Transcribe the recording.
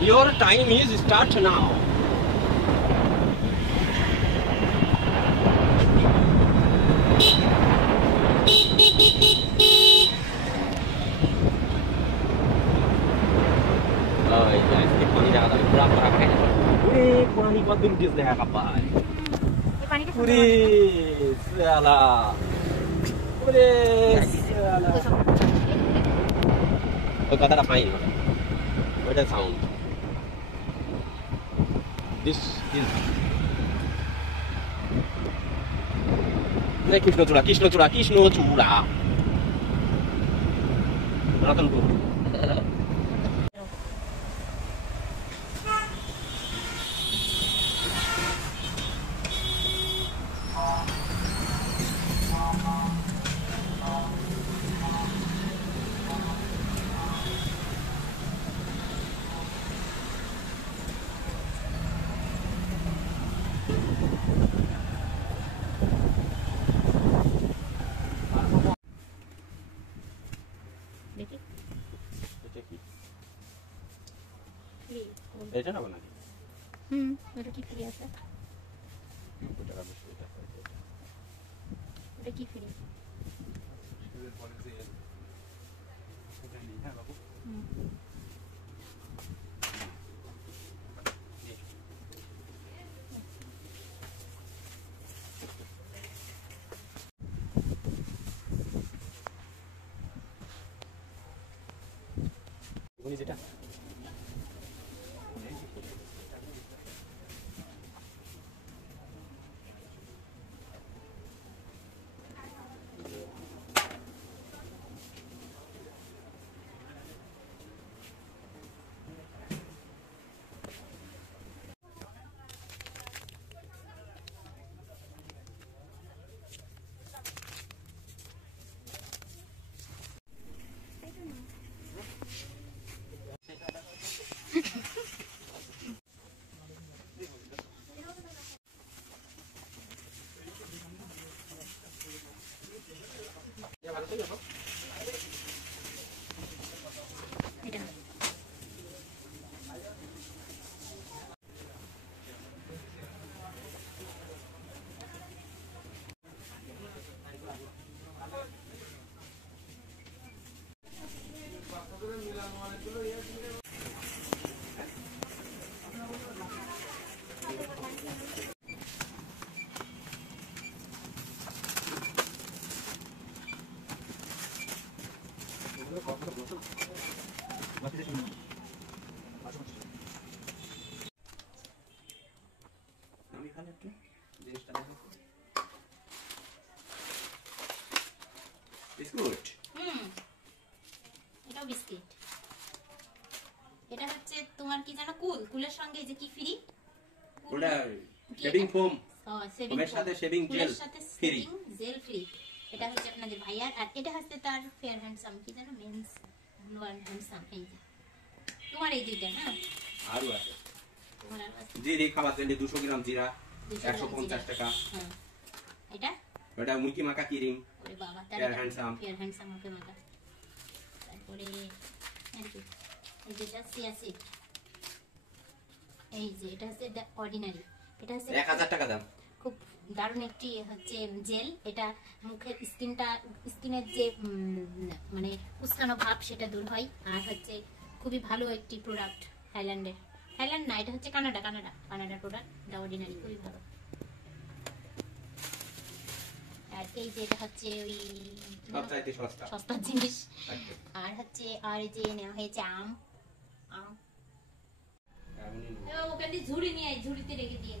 Your time is start now. Oh iya, ini paling jangan tapi berapa rakyat. Wih, paling kuat dulu dia sudah kapal. Wih, salah. Wih, salah. Oh, kata apa ini? What the sound? This is. Ini Krishnachura, Krishnachura, Krishnachura. Ratan bu. এটা না বানাই এটা কি free আছে এটা কি free উনি যেটা বিস্কুট এটাও বিস্কিট এটা হচ্ছে তোমার কি জানো কুলের সঙ্গে যে কি ফ্রি ওটা শেভিং ফোম ফোমের সাথে শেভিং জেল ফ্রি ফ্রি এটা হচ্ছে আপনাদের ভাইয়ার আর এটা হচ্ছে তার ফেয়ার হ্যান্ডসাম কি জানো মেন্স ব্লু অ্যান্ড হ্যান্ডসাম এই যে তোমার এই দুইটা হ্যাঁ আরো আছে জিরে খাবার তেল 200 গ্রাম জিরা 150 টাকা হ্যাঁ এটা ওটা মুখি মাখা ক্রিম ওরে বাবা ফেয়ার হ্যান্ডসাম মুখে মাখা তারপরে এই যেটা সিয়াসিড এই যে এটা হচ্ছে অর্ডিনারি এটা হচ্ছে 1000 টাকা দাম খুব দারুণ একটি হচ্ছে জেল এটা মুখের স্কিনের যে মানে উস্কানো ভাব সেটা দূর হয় আর হচ্ছে খুবই ভালো একটি প্রোডাক্ট থাইল্যান্ড না এটা হচ্ছে কানাডার প্রোডাক্ট দা অর্ডিনারি খুবই ভালো আর এই যে এটা হচ্ছে ওই সবচাইতে সস্তা জিনিস আর হচ্ছে আর এই যে নেওয়া হয়েছে আম ওখানে ঝুড়ি নিয়ে ঝুড়িতে রেখে দিয়ে